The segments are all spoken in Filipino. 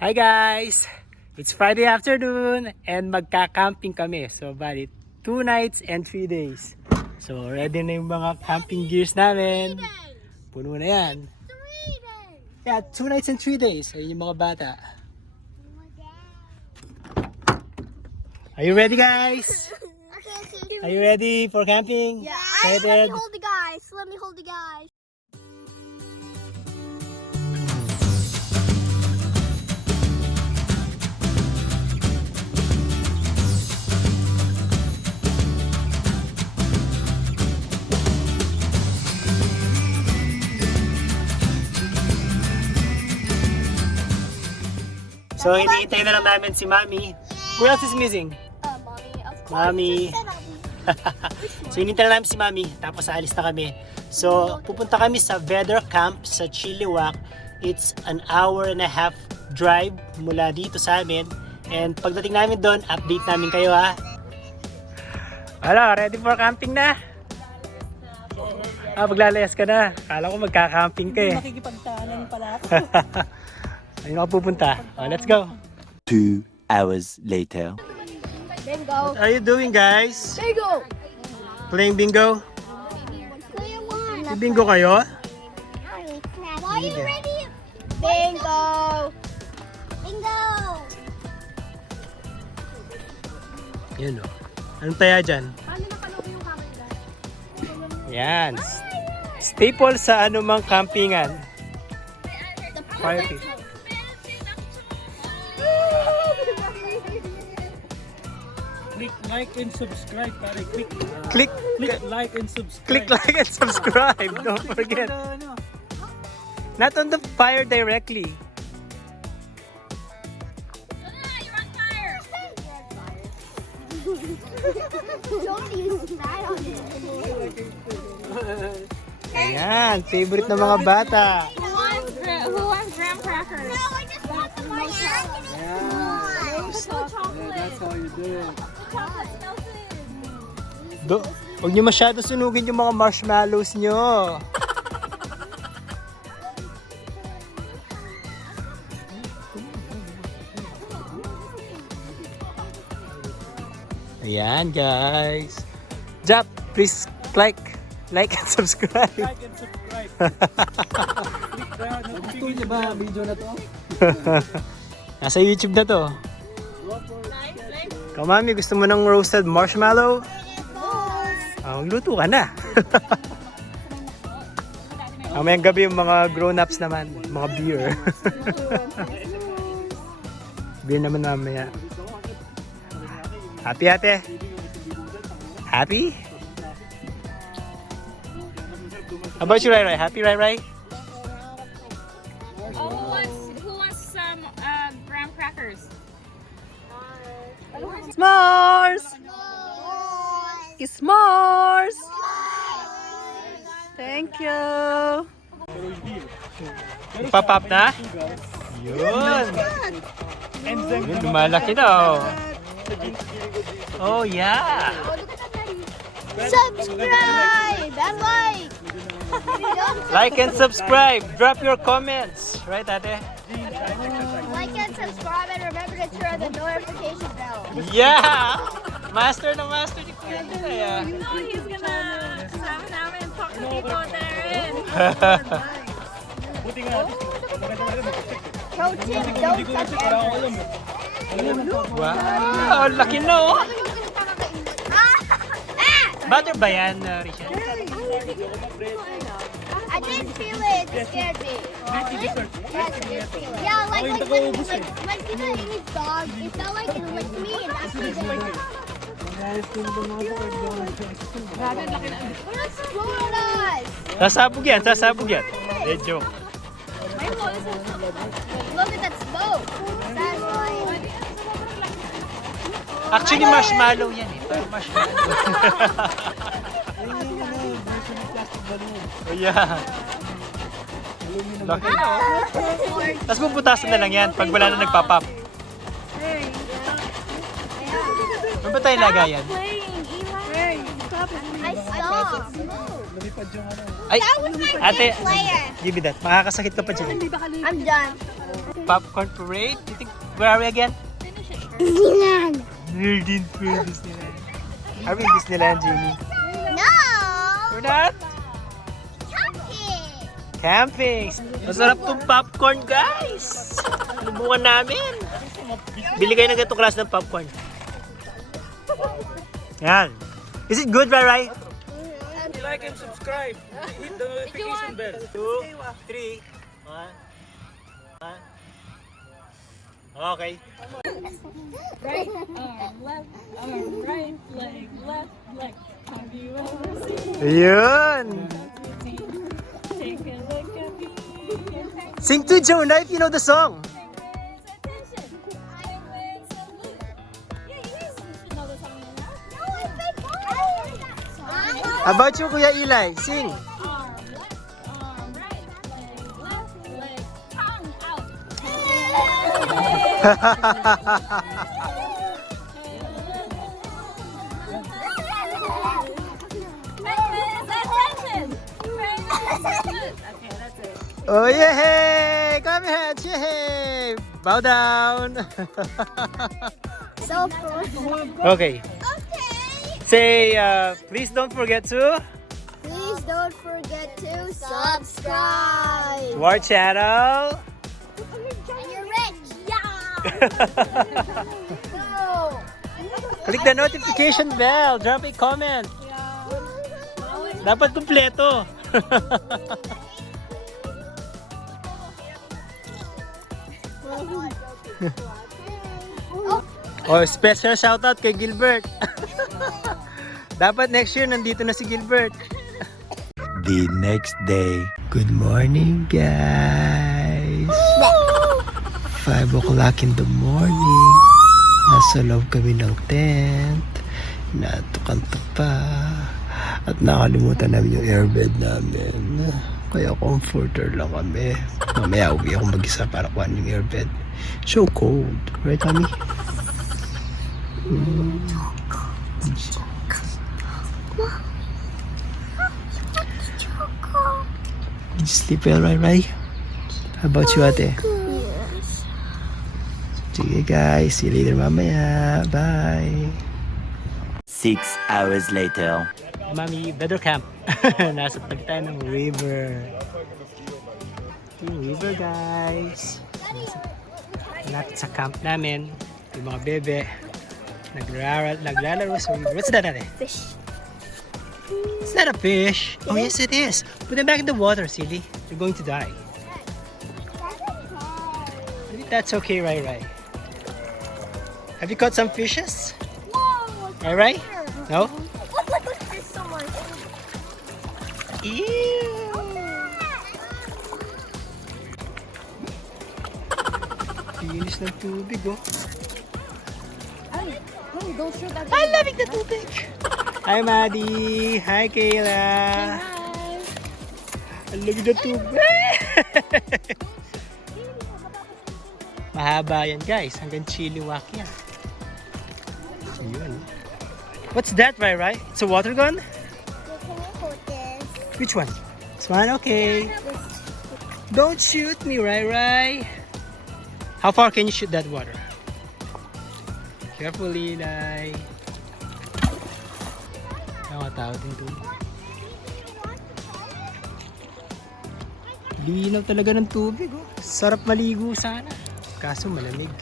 Hi guys! It's Friday afternoon and magka-camping kami. So bali 2 nights and 3 days. So ready na yung mga camping gears namin. Puno na yan. Yeah, 2 nights and 3 days. Ayun yung mga bata. Are you ready guys? Are you ready for camping? Yeah. Excited? Let me hold the guys. Let me hold the guys. So hinihintay na lang namin si Mami. Who else is missing? Mommy, of course. Mami. So hinihintay na namin si Mami, tapos aalis na kami. So pupunta kami sa Vedder Camp sa Chilliwack. It's an 1.5 hour drive mula dito sa amin. And pagdating namin doon, update namin kayo ha. Hello, ready for camping na? Maglalayas ka na. Kala ko magka-camping ka eh. Makikipagtanan pala ako. Ayun ako pupunta. Let's go. 2 hours later. Bingo. What are you doing guys? Bingo. Playing bingo? Play one. May bingo kayo? Why are you ready? Bingo. Bingo. Yun o. Anong taya dyan? Yan. Staple sa anumang campingan. Fire pit. Click like and subscribe, pare. Click, Like and subscribe. click like and subscribe. Don't forget. Not on the fire directly. Don't use that on it. Ayan, favorite ng mga bata. Who wants graham crackers? No, I just want the marshmallows. That's how you do it. Huwag nyo masyado sunugin yung mga marshmallows nyo. Ayan guys. Jap, please like and subscribe. Like and subscribe. Click the notification bell. Video na to? Nasa YouTube na to. Mami, gusto mo ng roasted marshmallow? Magluto ka na. Mamayang gabi yung mga grown-ups naman, mga beer. Beer naman mamaya. Happy ate? Happy? How about you, Rai Rai? Happy, Rai Rai? Oh, who wants some graham crackers? S'mores! S'mores! Thank you! Papap na? Yun! Yun, lumalaki na oh. Oh yeah! Subscribe and like. Like and subscribe. Drop your comments. Right, ate? Like and subscribe and remember to turn the notification bell. Yeah! Master na master ni Kuya Ate. Oh, he's gonna sama namin talk to people therein. Buti nga natin. Pro tip, don't touch embers. Wow! Laki no! Butter ba yan, Richard? I didn't feel it. It scared me. Yes, I did feel it. Yeah, like when people eat dog, it felt like it licked me and that's what it did. We're not screwing us. Sasabog yan, sasabog yan. Eh, joke. Look at that smoke. That's like... Actually, marshmallow yan eh. Parang marshmallow. Oh, yeah. Laki na oh. Tapos puputasan na lang yan pag wala na nagpapap. Ano ba tayo lagayan? I saw. Ay, That was my ate, favorite player. give me that. Makakasakit ka pa dyan. I'm done. popcorn parade. You think, where are we again? Disneyland. We're in Disneyland. Are we in Disneyland, Jamie? No. We're not? Camping. Camping! Masarap tong popcorn, guys! Subukan namin. Bili kayo ng ganitong klase ng popcorn. Yan. Is it good, Rai? Like and subscribe. Hit the notification bell. 2, 3. 1. Okay. Right arm, left arm, right leg, left leg. Have you ever seen Ayun! Take a look at me. Sing to Jonah if you know the song. Attention. Penguins salute. Yeah, you guys should know the song now. No, I think How about you, Kuya Eli? Sing. Arm, right leg, left leg, tongue out. Penguins, attention. Penguins salute. Okay, that's it. Oh, yay! Come here, yay! Bow down. So cool. Okay. Okay. Say, please don't forget to Please don't forget to subscribe. our channel. And you're rich. Yeah. Go. Click the notification bell. Drop a comment. Dapat kumpleto. Oh, special shoutout kay Gilbert. Dapat next year nandito na si Gilbert. The next day. Good morning, guys. 5 o'clock in the morning. Nasa loob kami ng tent. Natukantok pa. At nakalimutan namin yung airbed namin. Kaya comforter lang kami. Mamaya uwi akong mag-isa para kuhanin yung airbed. So cold. Right, Tommy? Did you sleep well, Rai? How about you, ate? Yes. Sige, guys. See you later mamaya. Bye. 6 hours later. Mami, weather camp. Nasa tabi tayo ng river. Yung river, guys. Malapit sa camp namin. Yung mga bebe. Naglalaro sa river. What's that, ate? Fish. Is that a fish? Oh, yes, it is. Put them back in the water, silly. You're going to die. I think that's okay, Rai. Have you caught some fishes? Whoa. Rai? No? Look, there's so much. Ew! Linis ng tubig, oh. Don't shoot that. I love the tubig! Hi, Maddie! Hi, Kayla! Ang lamig ng tubig! Mahaba yan, guys. Hanggang Chilliwack yan. Yun. What's that, Rai? It's a water gun? Can you hold this? Which one? This one? Okay. Don't shoot me, Rai. How far can you shoot that water? Carefully, Lai. Mga tao din to. Linaw talaga ng tubig, oh. Sarap maligo sana. Kaso malamig.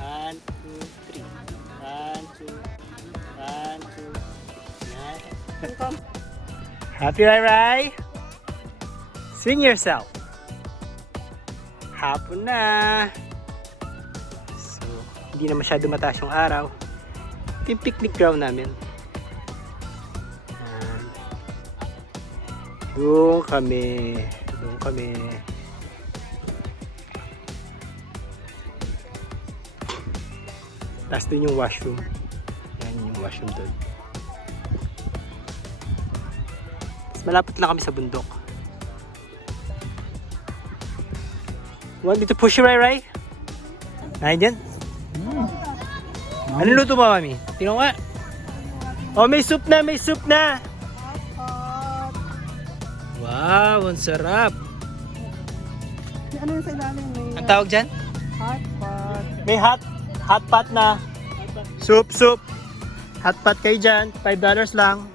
1, 2, 3. 1, 2. 1, 2. Happy, Rai? Sing yourself. Hapon na. So, hindi na masyado mataas yung araw. Ito yung picnic ground namin. Doon kami. Tapos doon yung washroom. Yan yung washroom doon. Tapos malapit lang kami sa bundok. Want me to push you, Rai? Ay, dyan. Ano luto mo, Mami? Tingnan nga. Oh, may soup na, may soup na. Wow, ang sarap. Ano yung sa ilalim? Ang tawag dyan? Hot pot. May hot pot na. Soup. Hot pot kayo dyan. $5 lang.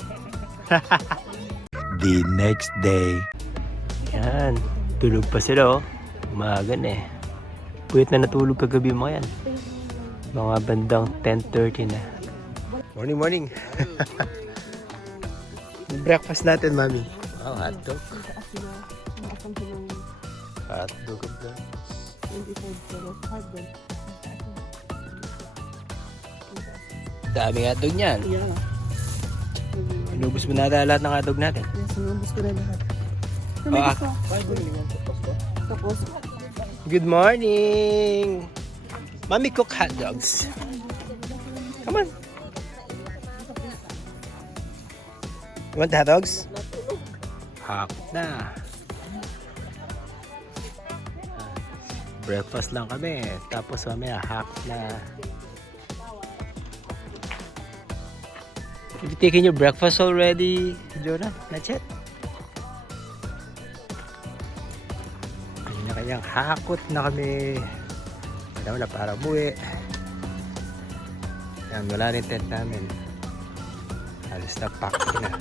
The next day. Yan. Tulog pa sila oh. Umaga na eh. Puyat na natulog kagabi mo yan. Mga bandang 10:30 na. Morning. Breakfast natin, mami. Oh, hotdog. Hotdog of the... Daming hotdog niyan. Yeah. Inubos mo na lahat ng hotdog natin. Yes, sinubos ko na lahat. Ah. Tapos, Good morning! Mami cook hot dogs. Come on. You want the hot dogs? Hot na. Breakfast lang kami. Tapos mamaya hot na. Have you taken your breakfast already, Jonah? Not yet? Kanya-kanyang hakot na kami. Wala para buwi. Yan, wala rin tent namin. Alis na, pack na.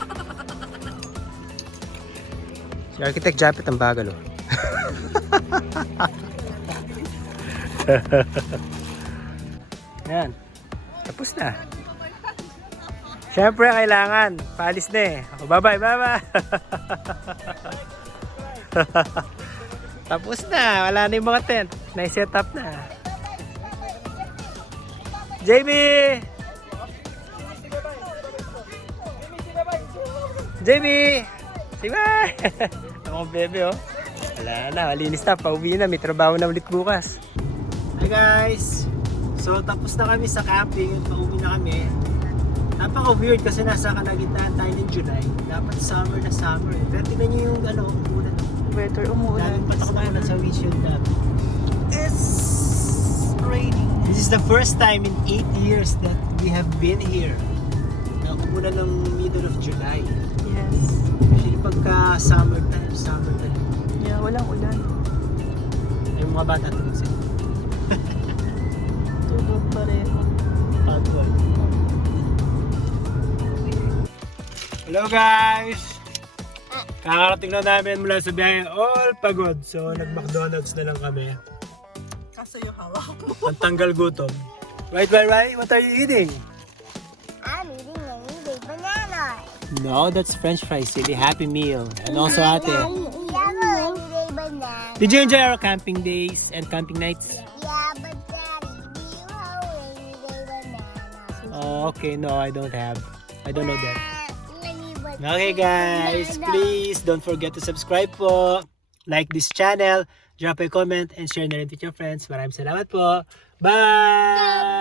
Si Architect Japet ang bagal oh. Yan. Tapos na. Siyempre kailangan. Paalis na eh. Oh, bye-bye. Tapos na. Wala na yung mga tent. Na-set up na. Jamie! Jamie! Say bye! Ako bebe oh. Wala na. Malinis na. Pauwi na. May trabaho na ulit bukas. Hi guys! So tapos na kami sa camping. Pauwi na kami. Napaka-weird kasi nasa kalagitnaan tayo ng July. Dapat summer na summer eh. Pero tingnan nyo yung umulan. weather umuulan. Daming patak na ulan sa windshield namin. It's raining. This is the first time in 8 years that we have been here. Na umulan ng middle of July. Yes. Actually pagka summer time. Yeah, walang ulan. Ay, yung mga bata tulog sila. Tulog pareho. Pagod. Hello guys! Kakarating na namin mula sa biyahe. All pagod. So nag-McDonald's na lang kami. Kaso yung hawak mo. Pantanggal gutom. Right? What are you eating? I'm eating a little banana. No, that's French fries. Really happy meal. And also ate. Yeah, everyday banana. Did you enjoy our camping days and camping nights? Yeah, but Daddy, do you have rainy day banana? Oh, okay. No, I don't have. I don't know that. Rainy banana. Okay guys, please don't forget to subscribe po. Like this channel, drop a comment, and share na rin with your friends. Maraming salamat po. Bye!